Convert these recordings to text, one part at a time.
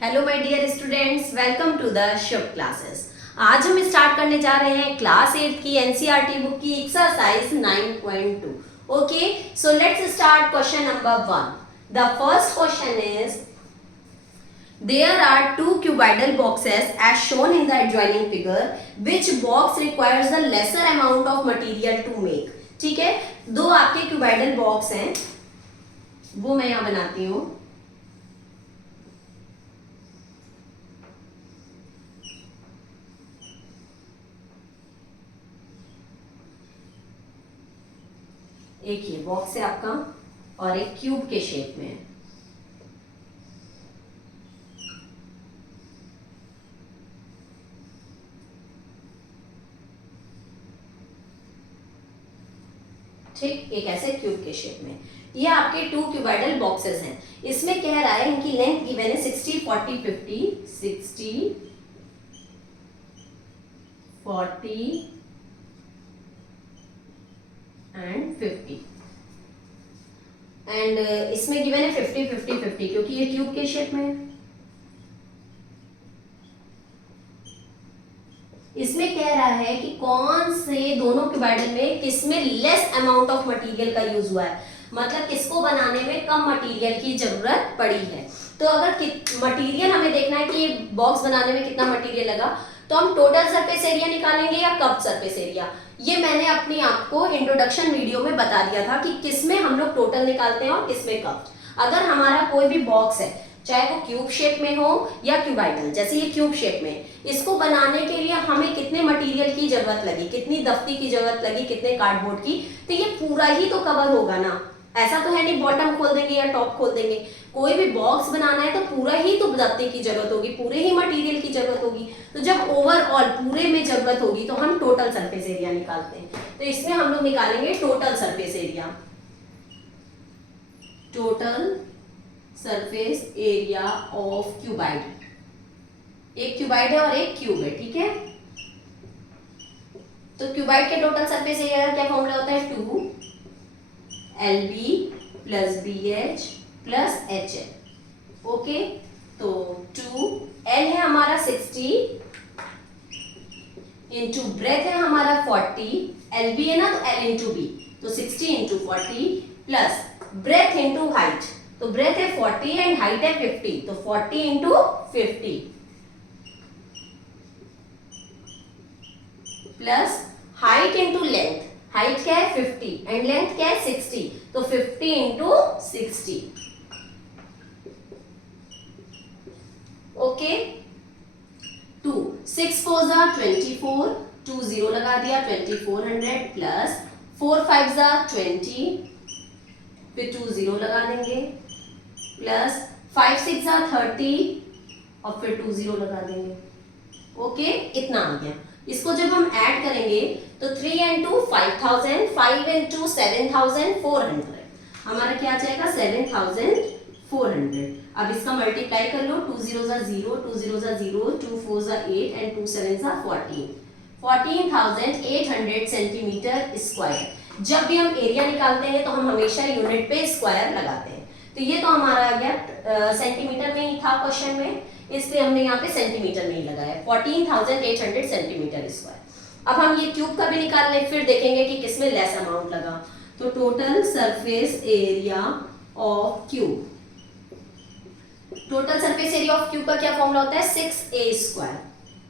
Hello my dear students, welcome to the Shubh classes. आज हम start करने जा रहे हैं क्लास 8 की एनसीईआरटी बुक की exercise 9.2। Okay, so let's start question number 1। The first question is there are two cuboidal boxes as shown in the adjoining figure. Which box requires the lesser amount of material to make? ठीक है, दो आपके cuboidal box हैं, वो मैं यहाँ बनाती हूँ। एक ये बॉक्स है आपका और एक क्यूब के शेप में है। ठीक, एक ऐसे क्यूब के शेप में। ये आपके टू क्यूबाइडल बॉक्सेस हैं। इसमें कह रहा है इनकी लेंथ गिवन है 60 40 50, 60 40 एंड 50 एंड इसमें गिवन है 50 50 50 क्योंकि ये क्यूब के शेप में है। इसमें कह रहा है कि कौन से दोनों क्यूबाइडल में किसमें लेस अमाउंट ऑफ मटेरियल का यूज हुआ है, मतलब किसको बनाने में कम मटेरियल की जरूरत पड़ी है। तो अगर मटेरियल हमें देखना है कि ये बॉक्स बनाने में कितना मटेरियल लगा, तो हम टोटल सरफेस एरिया निकालेंगे या कर्व्ड सरफेस एरिया। ये मैंने अपने आपको इंट्रोडक्शन वीडियो में बता दिया था कि किसमें हम लोग टोटल निकालते हैं और किसमें कर्व्ड। अगर हमारा कोई भी बॉक्स है, चाहे वो क्यूब शेप में हो या क्यूबाइडल, जैसे ये क्यूब शेप में, इसको बनाने के लिए हमें कितने मटेरियल की जरूरत लगी, कितनी दफ्ती की जरूरत लगी, कितने कार्डबोर्ड की, तो ये पूरा ही तो कवर होगा ना। ऐसा तो है नहीं बॉटम खोल देंगे या टॉप खोल देंगे। कोई भी बॉक्स बनाना है तो पूरा ही तो दफ्ती की जरूरत होगी, पूरे ही मटेरियल की जरूरत होगी। तो जब ओवरऑल पूरे में जरूरत होगी तो हम टोटल सरफेस एरिया निकालते हैं। तो इसमें हम लोग निकालेंगे total surface area. Total surface area of cuboid. एक क्यूबाइड है और एक क्यूब है, ठीक है। तो क्यूबाइड के टोटल सरफेस एरिया का क्या फॉर्मूला होता है, 2LB plus BH plus HL। Okay, तो 2L है हमारा 60 इंटू ब्रेथ है हमारा 40, LB है ना तो L इंटू B, तो 60 into 40 plus breadth into height, तो ब्रेथ है 40 एंड हाइट है 50, तो 40 into 50 plus height into length, height क्या है 50 एंड लेंथ क्या है 60, तो 50 इंटू 60। ओके, 2 6 4 जा 24, 2 0 लगा दिया 2400 प्लस 4 5 जा 20, फिर 2 0 लगा देंगे प्लस 5 6 जा 30 और फिर 2 0 लगा देंगे। ओके, इतना आ गया। इसको जब हम ऐड करेंगे तो 3 इंटू 5000, 5 इंटू 7400, हमारा क्या आ जाएगा 7400। अब इसका मल्टीप्लाई कर लो, 2 0 जा 0, 2 0 जा 0, 2 4 जा 8 एंड 2 7 जा 14, 14,800 सेंटीमीटर स्क्वायर। जब भी हम एरिया निकालते हैं तो हम हमेशा यूनिट पे स्क्वायर लगाते हैं। तो ये तो हमारा आ गया सेंटीमीटर में ही था क्वेश्चन में, इसलिए हमने यहाँ पे सेंटीमीटर में ही लगाया, 14,800 सेंटीमीटर स्क्वायर। अब हम ये क्यूब का भी निकाल लें, फिर देखेंगे कि किसमें लेस अमाउंट लगा। तो total surface area of cube, total surface area of cube का क्या फॉर्मूला होता है, 6a square.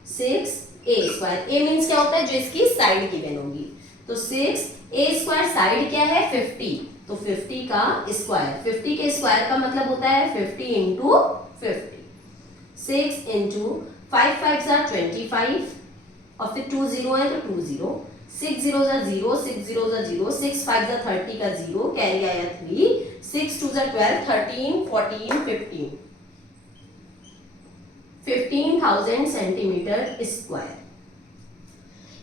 6a square, a means क्या होता है, जो इसकी साइड गिवन होगी। तो 6a स्क्वायर, साइड क्या है 50, तो 50 का स्क्वायर, 50 के स्क्वायर का मतलब होता है 50 इंटू 50। 6 इंटू 5 5 जा 25 और फिर 2 0 है तो 2 0, 6 0 जा 0, 6 0 जा 0, 6 5 जा 30 का 0, कैरी आया 3, 6 2 जा 12, 13 14 15, 15,000 सेंटीमीटर स्क्वायर।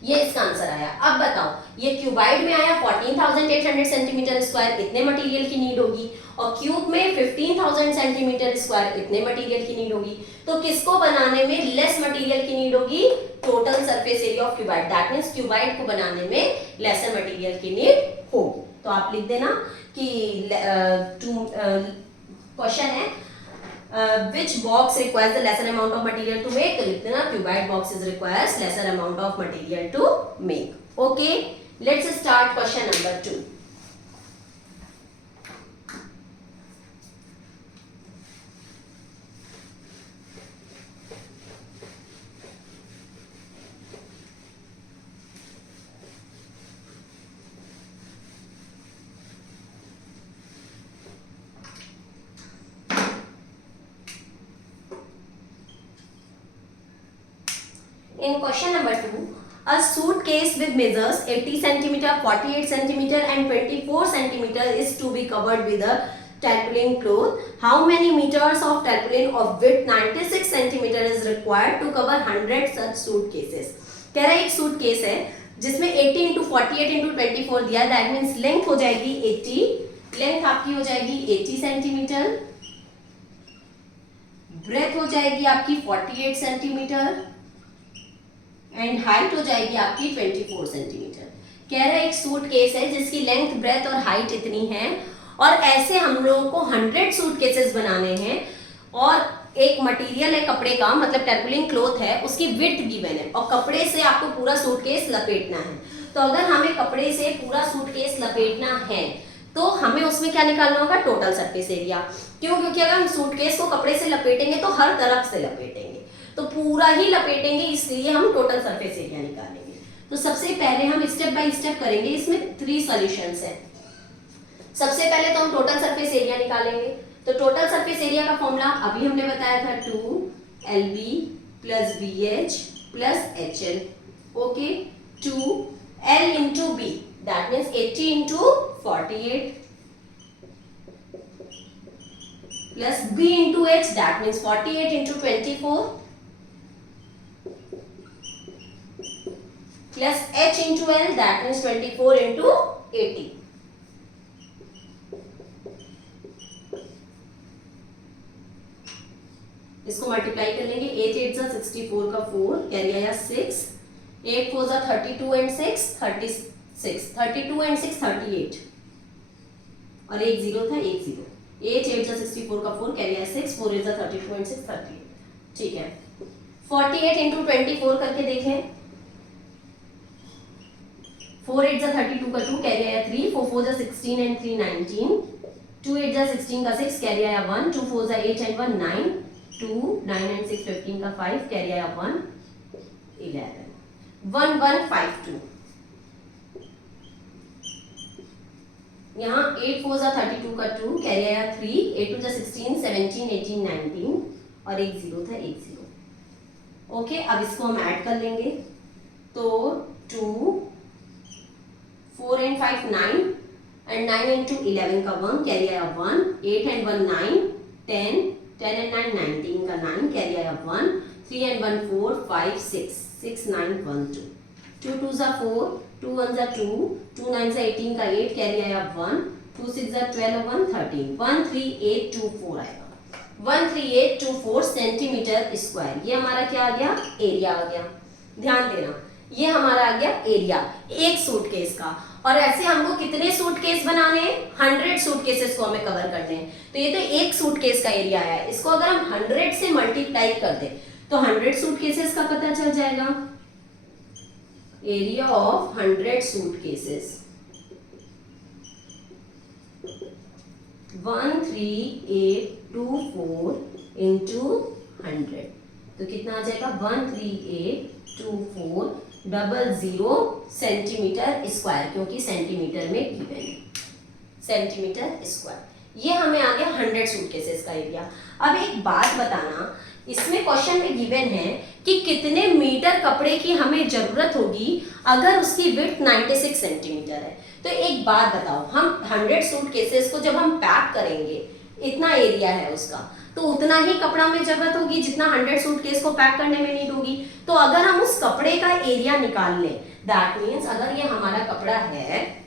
ये इसका आंसर आया। अब बताओ, ये क्यूबाइड में आया 14,800 सेंटीमीटर स्क्वायर, इतने मटेरियल की नीड होगी, और क्यूब में 15,000 सेंटीमीटर स्क्वायर, इतने मटेरियल की नीड होगी। तो किसको बनाने में लेस मटेरियल की नीड होगी, total surface area of cuboid. That means cuboid को बनाने में लेसर मटेरियल की नीड होगी। तो आप लिख देना कि क्वेश्चन है which box requires the lesser amount of material to make? तो लिखते हैं ना cuboid boxes requires lesser amount of material to make. Okay, let's start question number 2. In question number 2, a suitcase with measures 80 cm, 48 cm and 24 cm is to be covered with a tarpaulin cloth. How many meters of tarpaulin of width 96 cm is required to cover 100 such suitcases? कह रहा है एक suitcase है जिसमें 80 × 48 × 24 दिया है, that means length हो जाएगी 80, लेंथ आपकी हो जाएगी 80 सेंटीमीटर, ब्रेथ हो जाएगी आपकी 48 सेंटीमीटर एंड हाइट हो जाएगी आपकी 24 सेंटीमीटर। कह रहा है एक सूटकेस है जिसकी लेंथ, ब्रेथ और हाइट इतनी है और ऐसे हम लोगों को 100 सूटकेसेस बनाने हैं और एक मटेरियल है कपड़े का, मतलब टारपालिन क्लॉथ है, उसकी विड्थ गिवन है और कपड़े से आपको पूरा सूटकेस लपेटना है। तो अगर हमें कपड़े से पूरा सूटकेस लपेटना है तो हमें उसमें क्या निकालना होगा? Total surface area. क्यों? क्योंकि अगर हम सूटकेस को कपड़े से लपेटेंगे तो हर तरफ से लपेटेंगे, तो पूरा ही लपेटेंगे, इसलिए हम टोटल सरफेस एरिया निकालेंगे। तो सबसे पहले हम स्टेप बाय स्टेप करेंगे, इसमें 3 सॉल्यूशंस हैं। सबसे पहले तो हम टोटल सरफेस एरिया निकालेंगे। तो टोटल सरफेस एरिया का फॉर्मूला अभी हमने बताया था 2LB + BH + HL। Okay, 2L × B that means 80 × 48 plus B × H that means 48 × 24 plus H into L that means 24 into 80. इसको मल्टीप्लाई कर लेंगे, 8 8 सा 64 का 4 कैरी आया 6, 8 4 सा 32 एंड 6 36, 32 एंड 6 38 और एक जीरो था, एक जीरो, 8 8 सा 64 का 4 कैरी आया 6, 4 8 सा 32 एंड 6 38। ठीक है, 48 into 24 करके देखें, 4 8 जा 32 का 2 कैरी आया 3, 4 4 जा 16 एंड 3 19, 2 8 जा 16 का 6 कैरी आया 1, 2 4 जा 8 एंड 1 9, 2 9 एंड 6 15 का 5 कैरी आया 1 11, 1 1 5 2। यहाँ 8 4 जा 32 का 2 कैरी आया 3, 8 2 जा 16 17 18 19 और एक जीरो था, एक जीरो। ओके, अब इसको हम ऐड कर लेंगे, तो 2 4 and 5 9 and 9 into 11 का 1 कैरी आया 1, 8 and 1 9 10 10 and 9 19 का 9 कैरी आया 1, 3 and 1 4 5 6 6 9 1 2, 2 2 जा 4, 2 1 जा 2, 2 9 जा 18 का 8 कैरी आया 1, 2 6 जा 12 1 13, 13824 आएगा, 13824 सेंटीमीटर स्क्वायर। ये हमारा क्या आ गया? एरिया आ गया। ध्यान देना, ये हमारा आ गया एरिया एक सूटकेस का। और ऐसे हमको कितने सूटकेस बनाने हैं? 100 सूटकेसेस को हमें कवर करने हैं। तो ये तो एक सूटकेस का एरिया आया है, इसको अगर हम 100 से मल्टीप्लाई कर दें तो 100 सूटकेसेस का पता चल जाएगा। एरिया ऑफ 100 सूटकेसेस 13824 into 100, तो कितना आ जाएगा? 1382400 सेंटीमीटर स्क्वायर, क्योंकि सेंटीमीटर में गिवन है सेंटीमीटर स्क्वायर। ये हमें आ गया 100 सूटकेसेस का एरिया। अब एक बात बताना, इसमें क्वेश्चन में गिवन है कि कितने मीटर कपड़े की हमें जरूरत होगी अगर उसकी विड्थ 96 सेंटीमीटर है। तो एक बात बताओ, हम 100 सूटकेसेस को जब हम पैक करेंगे, इतना एरिया है उसका, तो उतना ही कपड़ा में जरूरत होगी जितना 100 सूटकेस को पैक करने में नीड होगी। तो अगर हम उस कपड़े का एरिया निकाल लें, दैट मीन्स अगर ये हमारा कपड़ा है,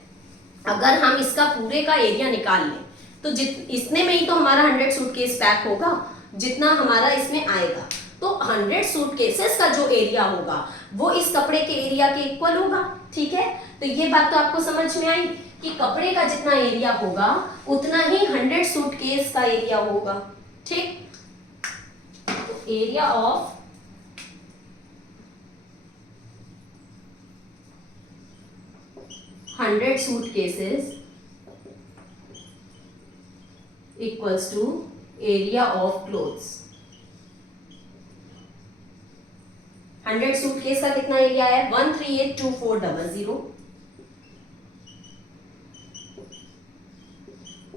अगर हम इसका पूरे का एरिया निकाल लें तो इसने में ही तो हमारा 100 सूटकेस पैक होगा, जितना हमारा इसमें आएगा। तो 100 सूटकेसेस का जो एरिया होगा वो इस कपड़े के एरिया के इक्वल होगा। ठीक है, तो ये बात तो आपको समझ में आई कि कपड़े का जितना एरिया होगा उतना ही 100 सूटकेस का एरिया होगा। ठीक, area of hundred suitcases equals to area of clothes. 100 suitcase का कितना एरिया है 1382400।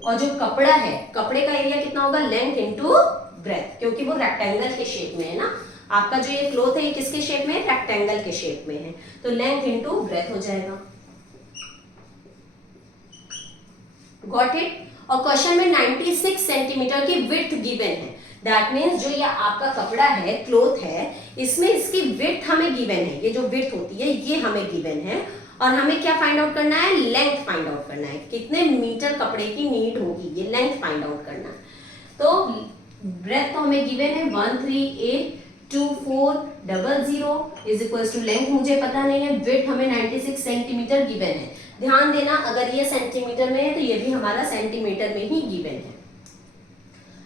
और जो कपड़ा है, कपड़े का एरिया कितना होगा लेंथ इंटू ब्रेथ, क्योंकि वो रेक्टेंगल के शेप में है ना। आपका जो ये क्लोथ है ये किसके शेप में है, रेक्टेंगल के शेप में है, तो लेंथ इंटू ब्रेथ हो जाएगा। Got it. और क्वेश्चन में 96 सेंटीमीटर की विड्थ गिवन है। दैट मीन्स जो ये आपका कपड़ा है, क्लोथ है, इसमें इसकी विड्थ हमें गिवन है। ये जो विड्थ होती है ये हमें गिवन है, और हमें क्या फाइंड आउट करना है, लेंथ फाइंड आउट करना है। कितने मीटर कपड़े की नीड होगी, ये लेंथ फाइंड आउट करना है। तो ब्रेथ तो हमें गिवन है 1382400 इज इक्वल्स टू लेंथ मुझे पता नहीं है, विड्थ हमें 96 सेंटीमीटर गिवन है। ध्यान देना, अगर ये सेंटीमीटर में है तो ये भी हमारा सेंटीमीटर में ही गिवन है।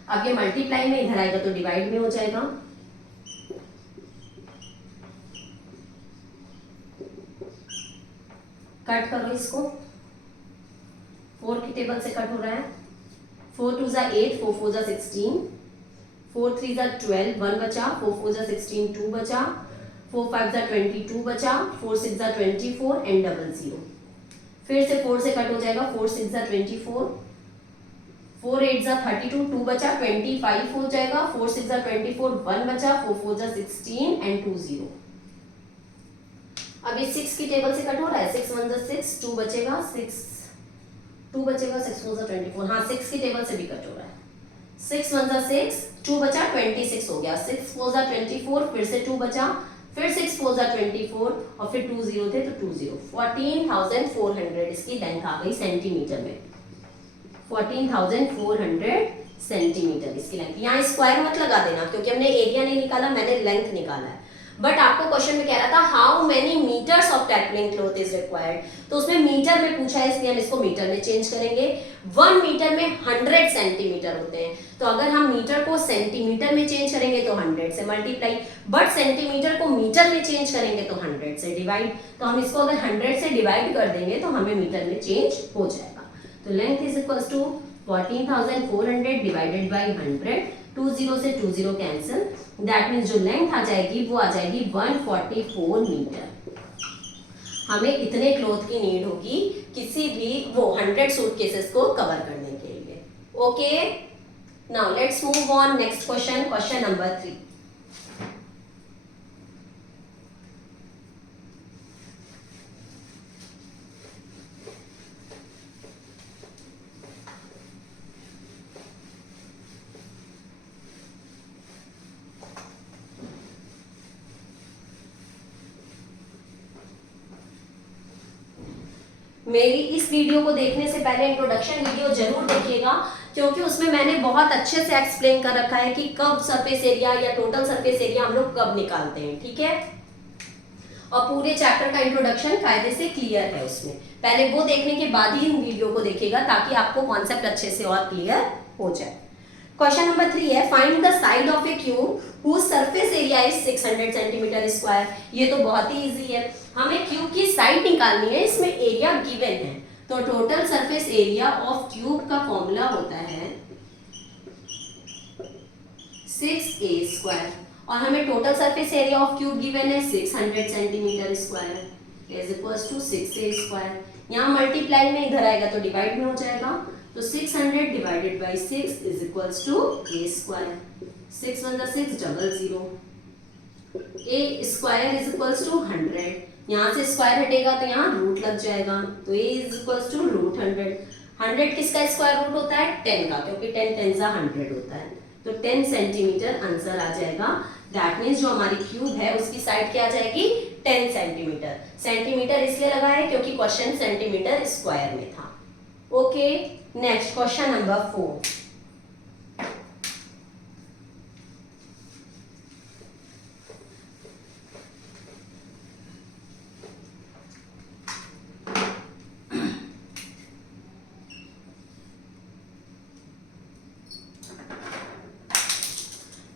अब ये मल्टीप्लाई में इधर आएगा तो डिवाइड में हो जाएगा। कट करो इसको, 4 की टेबल से कट हो रहा है। 4 2 जा 8, 4 4 जा 16, 4 3 जा 12, 1 बचा, 4 4 जा 16, 2 बचा, 4 5 जा 22 बचा, 4 6 जा 24 एंड 00। फिर से 4 से कट हो जाएगा, 4 6 जा 24, 4 8 जा 32, 2 बचा, 25 हो जाएगा, 4 6 जा 24, 1 बचा, 4 4 जा 16 एंड 2 0। अभी 6 की टेबल से कट हो रहा है, 6 1 जा 6, 2 बचेगा, 6 2 बचेगा, 6 4 जा 24। हाँ 6 की टेबल से भी कट हो रहा है। 6 1 जा 6, 2 बचा, 26 हो गया, 6 4 जा 24, फिर से 2 बचा, फिर 6 4 जा 24 और फिर 2 0 थे तो 2 0। 14,400 इसकी लेंथ आ गई सेंटीमीटर में। 14,400 सेंटीमीटर इसकी लेंथ। यहाँ स्क्वायर मत लगा देना क्योंकि हमने एरिया नहीं निकाला, मैंने लेंथ निकाला है। बट आपको क्वेश्चन में कह रहा था how many metres of tackling cloth is required, तो उसमें मीटर में पूछा है इसलिए हम इसको मीटर में चेंज करेंगे। 1 मीटर में 100 सेंटीमीटर होते हैं, तो अगर हम मीटर को सेंटीमीटर में चेंज करेंगे तो 100 से मल्टीप्लाई, बट सेंटीमीटर को मीटर में चेंज करेंगे तो 100 से डिवाइड। तो हम इसको अगर 100 से डिवाइड कर देंगे तो हमें मीटर में चेंज हो जाएगा। तो length is equals to 14,400 divided by 100, 2 0 से 2 0 कैंसिल, दैट मीन्स जो लेंथ आ जाएगी वो आ जाएगी 144 मीटर। हमें इतने क्लॉथ की नीड होगी किसी भी वो 100 सूटकेसेस को कवर करने के लिए। Okay, now let's move on next question, question number 3। मेरी इस वीडियो को देखने से पहले इंट्रोडक्शन वीडियो जरूर देखिएगा, क्योंकि उसमें मैंने बहुत अच्छे से एक्सप्लेन कर रखा है कि कब सरफेस एरिया या टोटल सरफेस एरिया हम लोग कब निकालते हैं, ठीक है। और पूरे चैप्टर का इंट्रोडक्शन कायदे से क्लियर है उसमें। पहले वो देखने के बाद ही इन वीडियो को देखिएगा ताकि आपको कॉन्सेप्ट अच्छे से और क्लियर हो जाए। क्वेश्चन नंबर 3 है, find the side of a cube whose surface area is 600 centimetre square. ये तो बहुत ही इजी है, हमें क्यूब की साइड निकालनी है, इसमें एरिया गिवन है। तो total surface area of cube का फॉर्मूला होता है 6a स्क्वायर, और हमें total surface area of cube given है 600 centimetre square is equals to 6a square. यहाँ मल्टीप्लाई में इधर आएगा तो डिवाइड में हो जाएगा, तो 600 divided by 6 is equals to a square. 6 1 जा 6, 00, a square is equals to 100। यहाँ से स्क्वायर हटेगा तो यहाँ रूट लग जाएगा, तो a is equals to root 100। 100 किसका स्क्वायर रूट होता है, 10 का, क्योंकि 10 10 जा 100 होता है, तो 10 सेंटीमीटर आंसर आ जाएगा। दैट मीन्स जो हमारी क्यूब है उसकी साइड क्या आ जाएगी, 10 सेंटीमीटर। सेंटीमीटर इसलिए लगा है क्योंकि क्वेश्चन सेंटीमीटर स्क्वायर में था। Okay, next question number 4।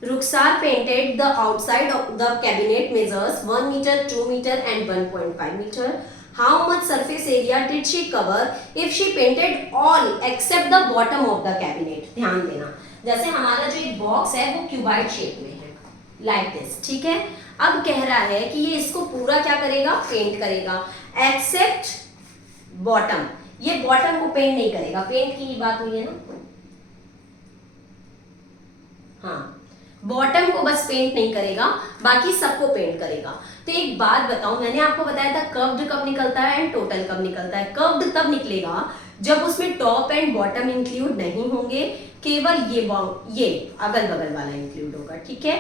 Ruxar painted the outside of the cabinet measures 1 meter, 2 meter and 1.5 meter. How much surface area did she cover if she painted all except the bottom of the cabinet? ध्यान देना, जैसे हमारा जो एक box है वो cuboid shape में है, लाइक दिस, ठीक है। अब कह रहा है कि ये इसको पूरा क्या करेगा, पेंट करेगा, एक्सेप्ट बॉटम। ये बॉटम को पेंट नहीं करेगा, पेंट की बात हुई है ना, हाँ, बॉटम को बस पेंट नहीं करेगा, बाकी सबको पेंट करेगा। तो एक बात बताऊं, मैंने आपको बताया था कर्व्ड कब निकलता है एंड टोटल कब निकलता है। कर्व्ड तब निकलेगा जब उसमें टॉप एंड बॉटम इंक्लूड नहीं होंगे, केवल ये अगल बगल वाला इंक्लूड होगा, ठीक है।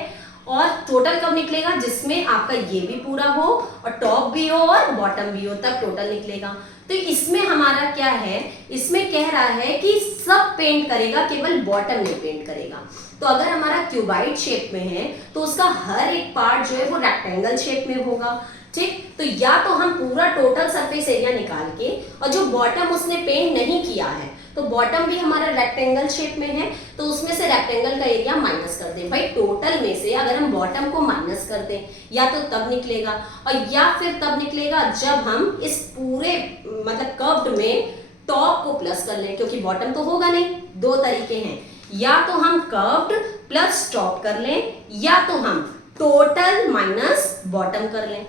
और टोटल कब निकलेगा, जिसमें आपका ये भी पूरा हो और टॉप भी हो और बॉटम भी हो, तब टोटल निकलेगा। तो इसमें हमारा क्या है, इसमें कह रहा है कि सब पेंट करेगा, केवल बॉटम नहीं पेंट करेगा। तो अगर हमारा क्यूबाइड शेप में है तो उसका हर एक पार्ट जो है वो रेक्टेंगल शेप में होगा, ठीक। तो या तो हम पूरा टोटल सरफेस एरिया निकाल के, और जो बॉटम उसने पेंट नहीं किया है तो बॉटम भी हमारा रेक्टेंगल शेप में है, तो उसमें से रेक्टेंगल का एरिया माइनस कर दें। भाई टोटल में से अगर हम बॉटम को माइनस कर दें, या तो तब निकलेगा, और या फिर तब निकलेगा जब हम इस पूरे मतलब कर्व्ड में टॉप को प्लस कर लें, क्योंकि बॉटम तो होगा नहीं। दो तरीके हैं, या तो हम कर्व्ड प्लस टॉप कर लें, या तो हम टोटल माइनस बॉटम कर लें।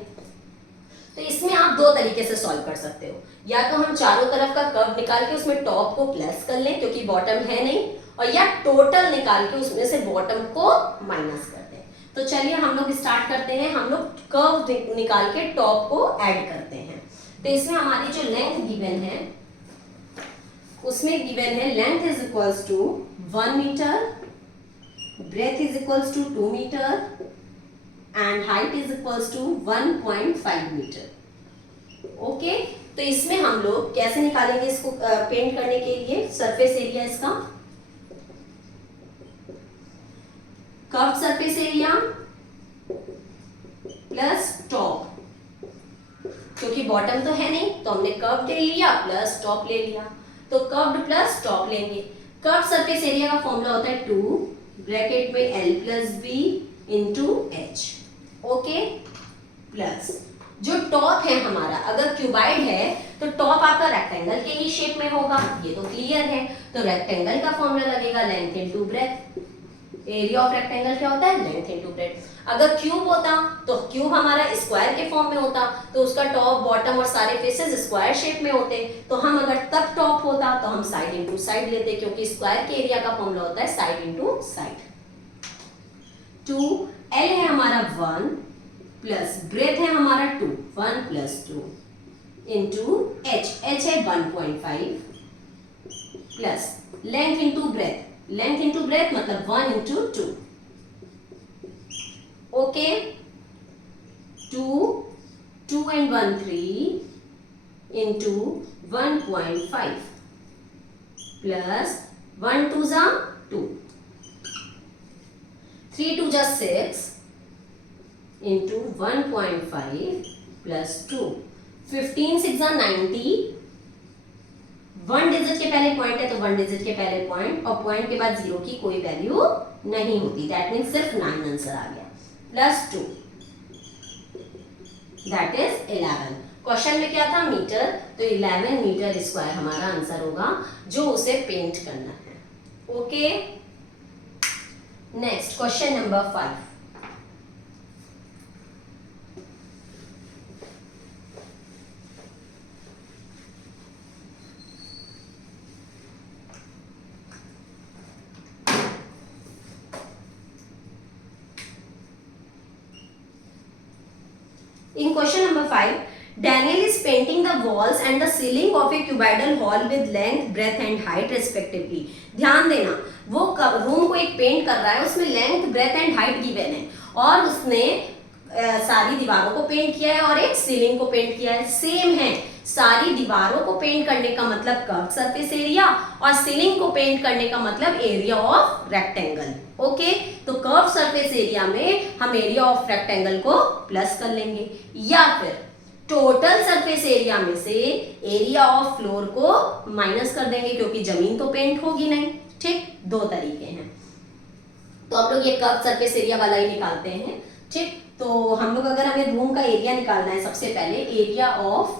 तो इसमें आप दो तरीके से सॉल्व कर सकते हो, या तो हम चारों तरफ का कर्व निकाल के उसमें टॉप को प्लस कर लें क्योंकि बॉटम है नहीं, और या टोटल निकाल के उसमें से बॉटम को माइनस कर दें। तो चलिए हम लोग स्टार्ट करते हैं, हम लोग कर्व निकाल के टॉप को ऐड करते हैं। तो इसमें हमारी जो लेंथ गिवन है उसमें गिवन है length is equals to 1 metre, breadth is equals to 2 metre and height is equals to 1.5 metre. Okay, तो इसमें हम लोग कैसे निकालेंगे इसको पेंट करने के लिए सरफेस एरिया, इसका curve surface area plus top, क्योंकि बॉटम तो है नहीं तो हमने कर्व ले लिया प्लस टॉप ले लिया, तो कर्व्ड प्लस टॉप लेंगे। कर्व सरफेस एरिया का फॉर्मूला होता है 2 ब्रैकेट में L plus B into H, okay, plus जो टॉप है हमारा, अगर क्यूबाइड है तो टॉप आपका रेक्टेंगल के ही शेप में होगा, ये तो क्लियर है। तो रेक्टेंगल का फॉर्मूला लगेगा length into breadth. Area of rectangle क्या होता है, लेंथ इनटू ब्रेथ। अगर क्यूब होता तो क्यूब हमारा स्क्वायर के फॉर्म में होता, तो उसका टॉप बॉटम और सारे फेसेस स्क्वायर शेप में होते। तो हम अगर तब टॉप होता तो हम साइड इनटू साइड लेते, क्योंकि स्क्वायर के एरिया का फॉर्मूला होता है साइड इनटू साइड। 2 L है हमारा 1 प्लस ब्रेथ है हमारा 2, 1 प्लस 2 इंटू H है 1.5 plus length into breath, length into breath मतलब 1 into 2, okay, 2 and 1 3 into 1.5 plus 1 2 जा 2, 3 2 जा 6 इंटू 1.5 प्लस 2, 15 6 जा 90, 1 डिजिट के पहले पॉइंट है तो 1 डिजिट के पहले पॉइंट, और पॉइंट के बाद 0 की कोई वैल्यू नहीं होती, दैट मीन्स सिर्फ 9 आंसर आ गया, प्लस 2 दैट इज 11। क्वेश्चन में क्या था, मीटर, तो 11 मीटर स्क्वायर हमारा आंसर होगा जो उसे पेंट करना है। Okay, next question number 5। In question number 5, Daniel is painting the walls and the ceiling of a cuboidal hall with length, breadth and height respectively. ध्यान देना, वो रूम को एक पेंट कर रहा है, उसमें length, breadth and height given है, और उसने सारी दीवारों को पेंट किया है और एक सीलिंग को पेंट किया है। सेम है, सारी दीवारों को पेंट करने का मतलब कर्व सरफेस एरिया, और सीलिंग को पेंट करने का मतलब एरिया ऑफ रेक्टेंगल। ओके, तो कर्व सरफेस एरिया में हम एरिया ऑफ रेक्टेंगल को प्लस कर लेंगे, या फिर टोटल सरफेस एरिया में से एरिया ऑफ फ्लोर को माइनस कर देंगे, क्योंकि जमीन तो पेंट होगी नहीं, ठीक। दो तरीके हैं। तो हम लोग ये कर्व सरफेस एरिया वाला ही निकालते हैं, ठीक। तो हम लोग अगर हमें रूम का एरिया निकालना है, सबसे पहले एरिया ऑफ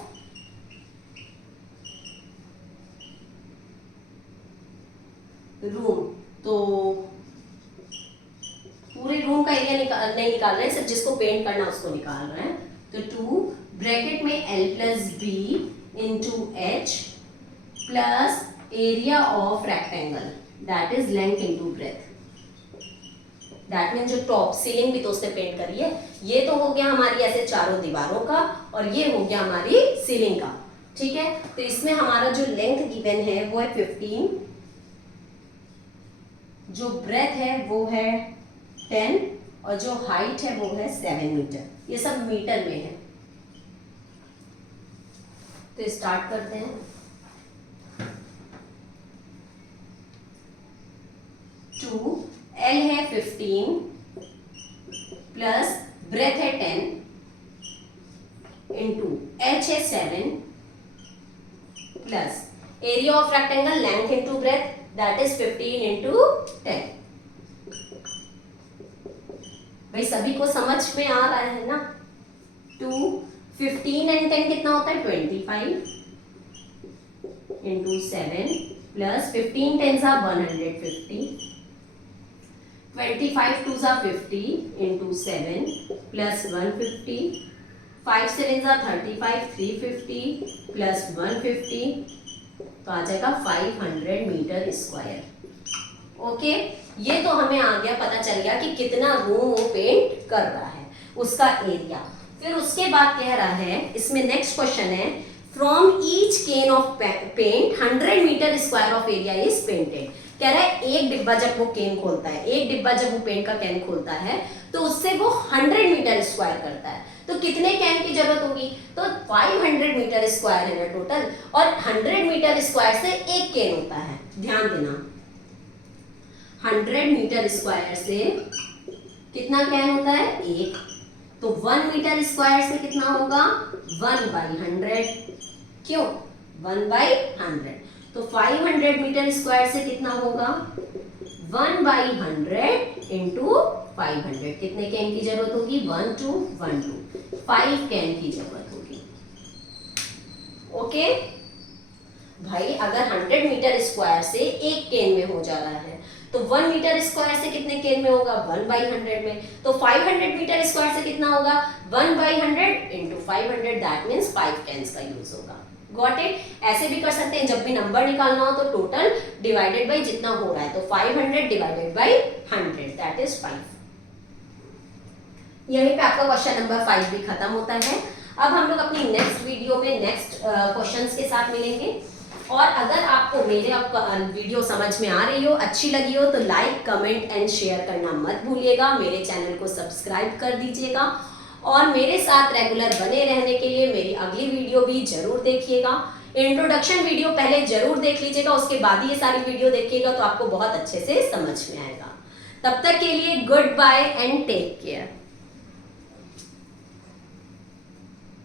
रूम, तो पूरे रूम का एरिया नहीं निकाल रहे हैं, सिर्फ जिसको पेंट करना उसको निकाल रहे हैं। तो 2 ब्रैकेट में L plus B into H plus area of rectangle that is length into breadth. That mean जो टॉप सीलिंग भी तो उसने पेंट करी है, ये तो हो गया हमारी ऐसे चारों दीवारों का, और ये हो गया हमारी सीलिंग का, ठीक है। तो इसमें हमारा जो लेंथ गिवन है वो है 15, जो ब्रेथ है वो है 10, और जो हाइट है वो है 7 मीटर। ये सब मीटर में है। तो स्टार्ट करते हैं। 2 L है 15 प्लस ब्रेथ है 10 इंटू H है 7 plus area of rectangle length into breadth that is 15 into 10। भाई सभी को समझ में आ रहा है ना। 2 15 एंड 10 कितना होता है 25 into 7 plus 15 10 150 25 2 50 into 7 plus 150 5 7 35 350 plus 150 तो आ जाएगा 500 मीटर स्क्वायर। ओके, ये तो हमें आ गया, पता चल गया कि कितना रूम वो पेंट कर रहा है, उसका एरिया। फिर उसके बाद कह रहा है, इसमें नेक्स्ट क्वेश्चन है, from each can of paint 100 metre square of area is painted. कह रहा है एक डिब्बा जब वो केन खोलता है, एक डिब्बा जब वो पेंट का कैन खोलता है तो उससे वो 100 मीटर स्क्वायर करता है। तो कितने कैन की जरूरत होगी? तो 500 मीटर स्क्वायर है ना टोटल, और 100 मीटर स्क्वायर से एक कैन होता है। ध्यान देना, 100 मीटर स्क्वायर से कितना कैन होता है? एक। तो 1 मीटर स्क्वायर से कितना होगा? 1/100। क्यों? 1/100। तो 500 मीटर स्क्वायर से कितना होगा? 1/100 इंटू 500। कितने कैन की जरूरत होगी? 1 2 1 2 5 कैन की जरूरत होगी। ओके भाई, अगर 100 मीटर स्क्वायर से एक कैन में हो जा रहा है तो 1 मीटर स्क्वायर से कितने कैन में होगा? 1/100 में। तो 500 मीटर स्क्वायर से कितना होगा? 1/100 इंटू 500 दैट मीन्स 5 कैन्स का यूज होगा। Got it? ऐसे भी कर सकते हैं, जब भी नंबर निकालना हो तो टोटल डिवाइडेड बाई जितना हो रहा है, तो 500 डिवाइडेड बाई 100 दैट इज 5। यहीं पे आपका क्वेश्चन नंबर 5 भी खत्म होता है। अब हम लोग अपनी नेक्स्ट वीडियो में नेक्स्ट क्वेश्चंस के साथ मिलेंगे। और अगर आपको मेरे वीडियो समझ में आ रही हो, अच्छी लगी हो, तो लाइक कमेंट एंड शेयर करना मत भूलिएगा। मेरे चैनल को सब्सक्राइब कर दीजिएगा और मेरे साथ रेगुलर बने रहने के लिए मेरी अगली वीडियो भी जरूर देखिएगा। इंट्रोडक्शन वीडियो पहले जरूर देख लीजिएगा, उसके बाद ये सारी वीडियो देखिएगा तो आपको बहुत अच्छे से समझ में आएगा। तब तक के लिए goodbye and take care.